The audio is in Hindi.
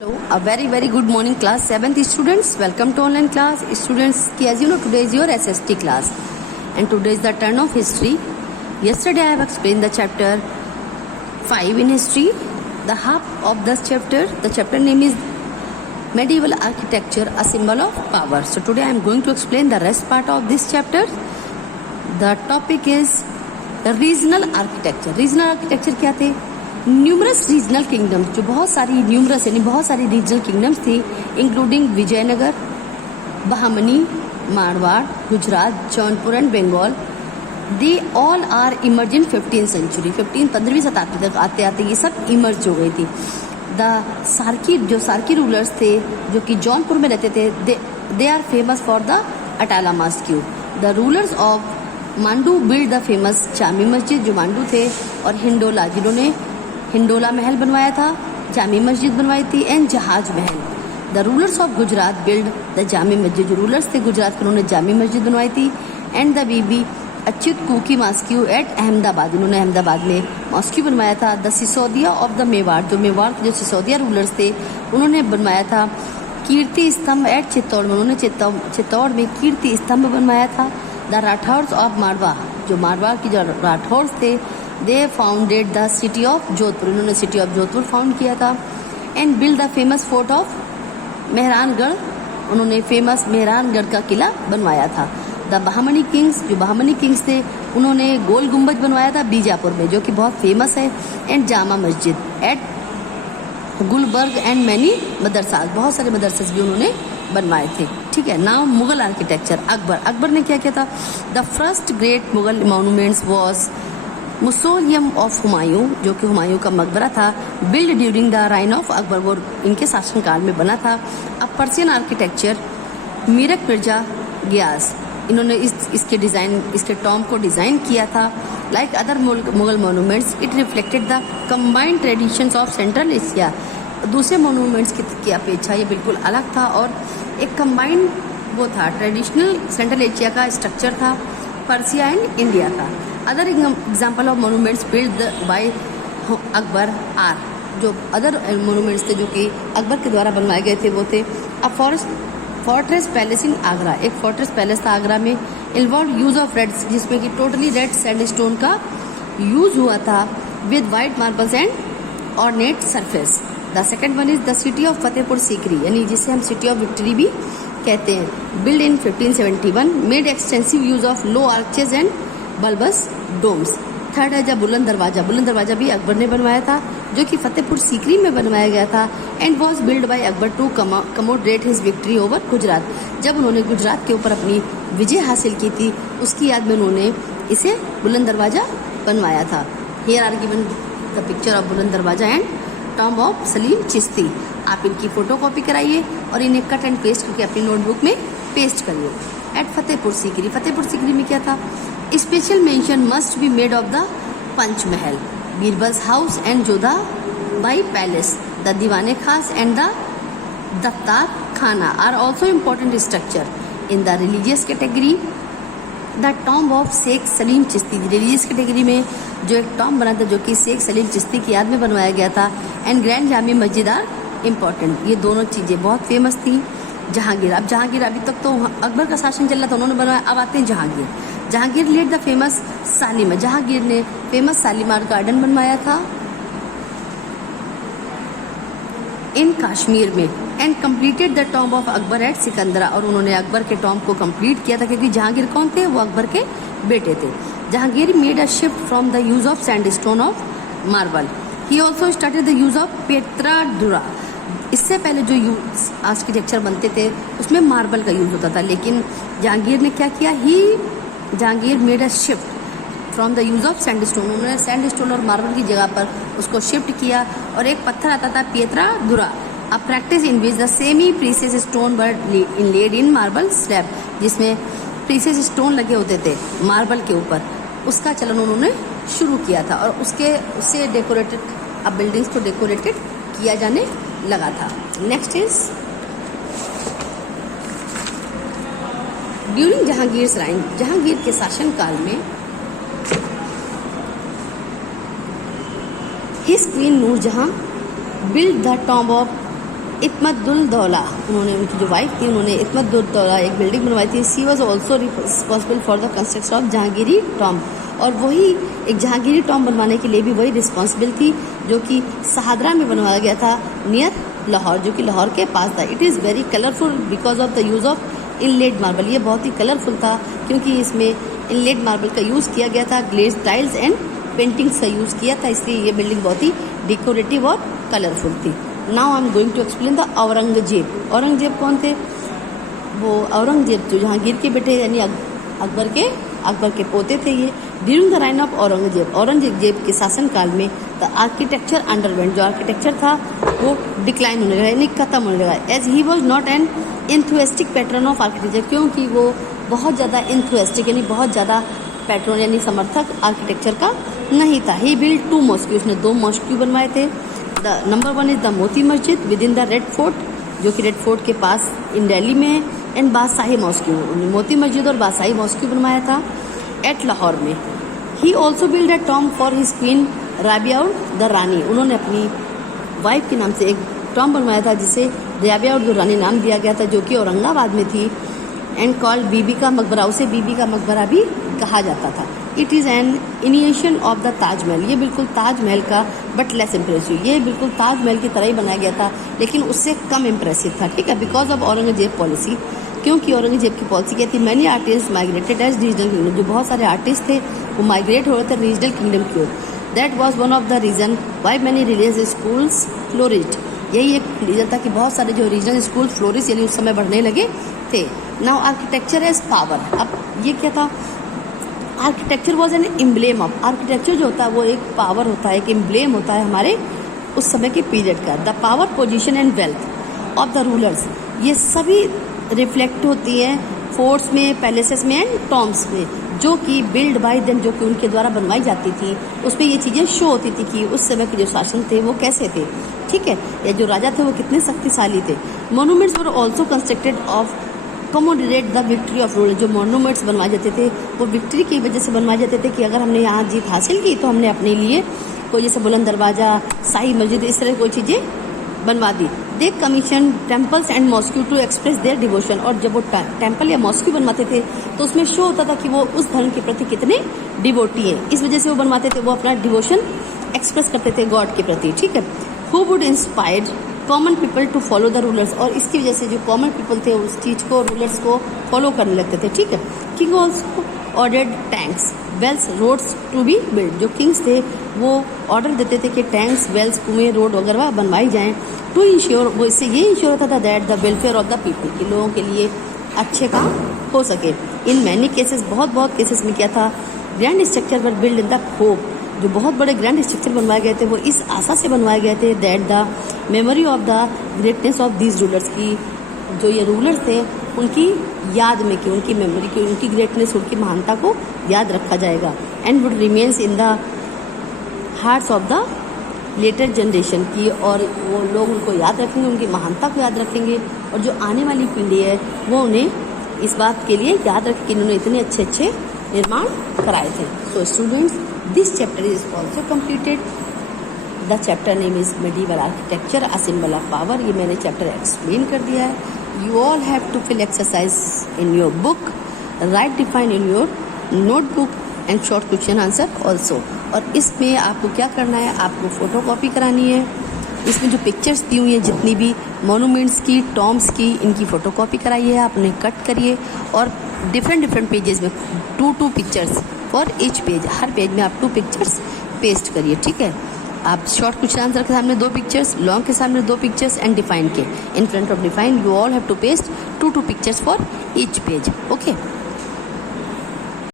Hello, a very good morning class 7th students. Welcome to online class. Students, as you know, today is your SST class and today is the turn of history. Yesterday I have explained the chapter 5 in history. The half of this chapter, the chapter name is Medieval Architecture, a Symbol of Power. So today I am going to explain the rest part of this chapter. The topic is the regional architecture. Regional architecture क्या थे? न्यूमरस रीजनल किंगडम्स, जो बहुत सारी रीजनल किंगडम्स थी, including Vijayanagar, Bahmani, Marwar, Gujarat, Jaunpur and Bengal. They all are emerge in 15th century. 15वीं शताब्दी तक आते आते ये सब इमर्ज हो गई थी. द सार्की रूलर्स थे जो कि जौनपुर में रहते थे, they are famous for the Atala mosque. The rulers of Mandu build the famous Jami Masjid, जो मांडू थे, और हिंडोला, जिन्होंने हिंडोला महल बनवाया था, जामी मस्जिद बनवाई थी, एंड जहाज महल. The rulers of Gujarat build the Jami Masjid, जो रूलर्स थे गुजरात के, उन्होंने जामी मस्जिद बनवाई थी. And the Bibi Achut Kuki mosque at Ahmedabad, उन्होंने अहमदाबाद में मस्क्यू बनवाया था. The Sisodia of the Mewar, जो मेवाड़ के जो सिसोदिया रूलर्स थे, उन्होंने बनवाया था. कीर्ति स्तंभ एट चित्तौड़ में, उन्होंने चित्तौड़ में कीर्ति स्तंभ बनवाया था. द राठौर्स ऑफ मारवा, जो मारवा की जो राठौर्स थे, they founded the city of Jodhpur, उन्होंने सिटी ऑफ जोधपुर फाउंड किया था. And build the famous fort of Mehrangarh, उन्होंने फेमस मेहरानगढ़ का किला बनवाया था. द बहामनी किंग्स, जो बहामनी किंग्स थे, उन्होंने गोल गुम्बज बनवाया था बीजापुर में, जो कि बहुत फेमस है. And Jama Masjid eight Gulberg and many मदरसाज, बहुत सारे मदरसाज भी उन्होंने बनवाए थे. ठीक है. Now Mughal architecture. अकबर ने क्या किया था? The first great Mughal monuments was mausoleum of Humayun, जो कि हुमायूं का मकबरा था, build during the reign of Akbar, वो इनके शासनकाल में बना था. अब पर्शियन आर्किटेक्चर, मीरक मिर्जा गियास, इन्होंने इसके टॉम को डिज़ाइन किया था. Like other Mughal monuments, it reflected the combined traditions of central Asia. दूसरे मॉन्यूमेंट्स की अपेक्षा ये बिल्कुल अलग था और एक कंबाइंड वो था, ट्रेडिशनल सेंट्रल एशिया का स्ट्रक्चर था, पर्सिया एंड इंडिया का. Other example of monuments build by Akbar are, जो अदर मोनूमेंट्स थे जो कि अकबर के द्वारा बनवाए गए थे, वो थे अ फोर्ट्रेस पैलेस इन आगरा, एक फोर्ट्रेस पैलेस था आगरा में. इन्वॉल्व यूज ऑफ रेड, जिसमें कि टोटली रेड सैंडस्टोन का यूज हुआ था, with white marbles and ornate surface. The second one is the city of Fatehpur Sikri, यानी जिसे हम सिटी ऑफ विक्ट्री भी कहते हैं. Build in 1571, made extensive use of low arches and bulbous domes. Third है जब बुलंद दरवाजा भी अकबर ने बनवाया था, जो कि फतेहपुर सीकरी में बनवाया गया था. And was build by Akbar to commemorate his victory over Gujarat, जब उन्होंने गुजरात के ऊपर अपनी विजय हासिल की थी, उसकी याद में उन्होंने इसे बुलंद दरवाजा बनवाया था. Here are given the picture of Buland Darwaza and tomb of Salim Chishti. आप इनकी फोटो कॉपी कराइए और इन्हें कट एंड पेस्ट करके अपनी नोटबुक में पेस्ट करिए. एट फतेहपुर सीकरी में क्या था? Special mention must be made of the Panch Mahal, Birbal's house and Jodha Bai palace, the Diwane Khas and the Daftar Khana are also important structure. In the religious category, the tomb of Sheikh Salim Chishti, religious category में जो एक टॉम्ब बना था, जो कि शेख सलीम चिश्ती की याद में बनवाया गया था. एंड ग्रैंड जामी मस्जिद आर इम्पोर्टेंट. ये दोनों चीज़ें बहुत फेमस थी. जहांगीर, अभी तक तो अकबर का शासन चल रहा था, उन्होंने बनवाया. अब आते हैं Jahangir laid the famous Shalimar, Jahangir ने फेमस सालीमार गार्डन बनवाया था इन कश्मीर में. And completed the tomb of Akbar at Sikandra, और उन्होंने अकबर के टॉम्ब को कंप्लीट किया था, क्योंकि जहांगीर कौन थे? वो अकबर के बेटे थे. Jahangir made a shift from the use of sandstone of marble. He also started the use of pietra dura. इससे पहले जो आर्किटेक्चर बनते थे उसमें मार्बल का यूज होता था, लेकिन जहांगीर ने क्या किया? Jahangir made a shift from the use of sandstone, उन्होंने सैंडस्टोन और मार्बल की जगह पर उसको शिफ्ट किया. और एक पत्थर आता था pietra dura, a practice in which the semi precious stone were inlaid in marble slab, जिसमें प्रीसियस स्टोन लगे होते थे मार्बल के ऊपर, उसका चलन उन्होंने शुरू किया था. और उससे डेकोरेटेड, अब बिल्डिंग्स को डेकोरेटेड किया जाने लगा था. Next is during Jahangir's reign, Jahangir के शासनकाल में his queen Nurjahan built the tomb of Itimad ud Daula, उन्होंने, उनकी जो वाइफ थी, उन्होंने इत्मदुल दौला एक बिल्डिंग बनवाई थी. She was also responsible for the construction of Jahangiri tomb, और वही एक जहांगीरी टॉम्ब बनवाने के लिए भी वही रिस्पॉन्सिबल थी, जो कि शहादरा में बनवाया गया था नियर लाहौर, जो कि लाहौर के पास था. It is very colourful because of the use of inlaid marble. ये बहुत ही कलरफुल था क्योंकि इसमें इनलेड मार्बल का यूज़ किया गया था, ग्लेज टाइल्स एंड पेंटिंग्स का यूज़ किया था, इसलिए ये बिल्डिंग बहुत ही डेकोरेटिव और कलरफुल थी. Now I am going to explain the Aurangzeb. Aurangzeb कौन थे? वो औरंगजेब जो जहांगीर के बेटे यानी अकबर के पोते थे. ये during the reign of Aurangzeb के शासनकाल में द आर्किटेक्चर अंडरवेंट, जो आर्किटेक्चर था वो डिक्लाइन होने लगा यानी खत्म होने लगा. As he was not an enthusiastic pattern of architecture, क्योंकि वो बहुत ज़्यादा एंथुएस्टिक यानी बहुत ज़्यादा पैटर्न यानी समर्थक आर्किटेक्चर का नहीं था. ही बिल्ड 2 मॉस्क्यू, उसने 2 मॉस्क्यू बनवाए थे. The number 1 is the Moti Masjid with in the red fort, जो कि रेड फोर्ट के पास इन दिल्ली में है, एंड बादशाही मॉस्क्यू, उन्होंने मोती मस्जिद और बादशाही मॉस्क्यू बनवाया था एट लाहौर में. He also build a tomb for his queen Rabia Daurani, उन्होंने अपनी वाइफ के नाम से एक टॉम्ब बनवाया था जिसे राबिया द रानी नाम दिया गया था, जो कि औरंगाबाद में थी. एंड कॉल्ड बीबी का मकबरा, उसे बीबी का मकबरा भी कहा जाता था. It is an imitation of the Taj Mahal, ये बिल्कुल ताजमहल का बट लेस इम्प्रेसिव, ये बिल्कुल ताजमहल की तरह ही बनाया गया था लेकिन उससे कम इम्प्रेसिव था. ठीक है, बिकॉज ऑफ औरंगजेब पॉलिसी, क्योंकि औरंगजेब की पॉलिसी क्या थी? Many artist migrated as regional kingdom, जो बहुत सारे आर्टिस्ट थे वो माइग्रेट हो रहे थे रीजनल किंगडम की ओर. That was one of the reason why many religious schools flourished, यही एक रीजन था कि बहुत सारे जो रीजनल स्कूल फ्लोरिश यानी उस समय बढ़ने लगे थे. नाउ आर्किटेक्चर एज पावर, अब ये क्या था? Architecture was an emblem of, architecture जो होता है वो एक पावर होता है, एक एम्ब्लेम होता है हमारे उस समय के पीरियड का. The power, position and wealth of the rulers, ये सभी रिफ्लेक्ट होती है फोर्ट्स में, पैलेसेस में एंड टॉम्ब्स में, जो कि बिल्ड बाय देम, जो कि उनके द्वारा बनवाई जाती थी. उसमें ये चीज़ें शो होती थी कि उस समय के जो शासन थे वो कैसे थे. ठीक है, या जो राजा थे वो कितने शक्तिशाली थे. Monuments were also constructed of commemorate the victory of ruler, जो मोनूमेंट्स बनवाए जाते थे वो विक्ट्री की वजह से बनवाए जाते थे कि अगर हमने यहाँ जीत हासिल की तो हमने अपने लिए कोई जैसे बुलंद दरवाज़ा, शाही मस्जिद, इस तरह कोई चीज़ें बनवा दी. They commission temples and mosque to express their devotion, और जब वो टेम्पल या मॉस्क्यू बनवाते थे तो उसमें शो होता था कि वो उस धर्म के प्रति कितने डिवोटी हैं. इस वजह से वो बनवाते थे, वो अपना डिवोशन एक्सप्रेस करते थे गॉड के प्रति. ठीक है, who would inspire common people to follow the rulers, और इसकी वजह से जो कॉमन पीपल थे उस चीज़ को, रूलर्स को फॉलो करने लगते थे. ठीक है, king also ordered tanks, wells, roads to be build, जो किंग्स थे वो ऑर्डर देते थे कि टैंक्स, वेल्स, कुएं, रोड वगैरह बनवाई जाएं. टू इंश्योर, वो इससे ये इंश्योर होता था that the welfare of the people, कि लोगों के लिए अच्छे काम हो सके. इन मैनी केसेस, बहुत केसेस में क्या था? Grand structure were build in the hope, जो बहुत बड़े ग्रैंड स्ट्रक्चर बनवाए गए थे वो इस आशा से बनवाए गए थे that the memory of the greatness of these rulers, की जो ये रूलर्स थे उनकी याद में, कि उनकी मेमोरी की, उनकी ग्रेटनेस, उनकी महानता को याद रखा जाएगा. And would remains in the hearts of the later generation की, और वो लोग उनको याद रखेंगे, उनकी महानता को याद रखेंगे, और जो आने वाली पीढ़ी है वो उन्हें इस बात के लिए याद रखे कि इन्होंने इतने अच्छे निर्माण कराए थे. So students, this chapter is also completed. The chapter name is medieval architecture, a symbol of power. ये मैंने चैप्टर एक्सप्लेन कर दिया है. You all have to fill exercise in your book, right define in your notebook and short question answer also. और इसमें आपको क्या करना है? आपको फोटो कॉपी करानी है. इसमें जो पिक्चर्स दी हुई हैं जितनी भी मोनूमेंट्स की, टॉम्ब्स की, इनकी फ़ोटो कॉपी कराइए, आपने कट करिए और डिफरेंट पेजेस में 2 pictures for each page, her page में आप 2 पिक्चर्स पेस्ट करिए. ठीक है, आप शॉर्ट क्वेश्चन आंसर के सामने 2 पिक्चर्स, लॉन्ग के सामने 2 पिक्चर्स एंड डिफाइन के in front of define you all have to paste 2 pictures for each page. Okay.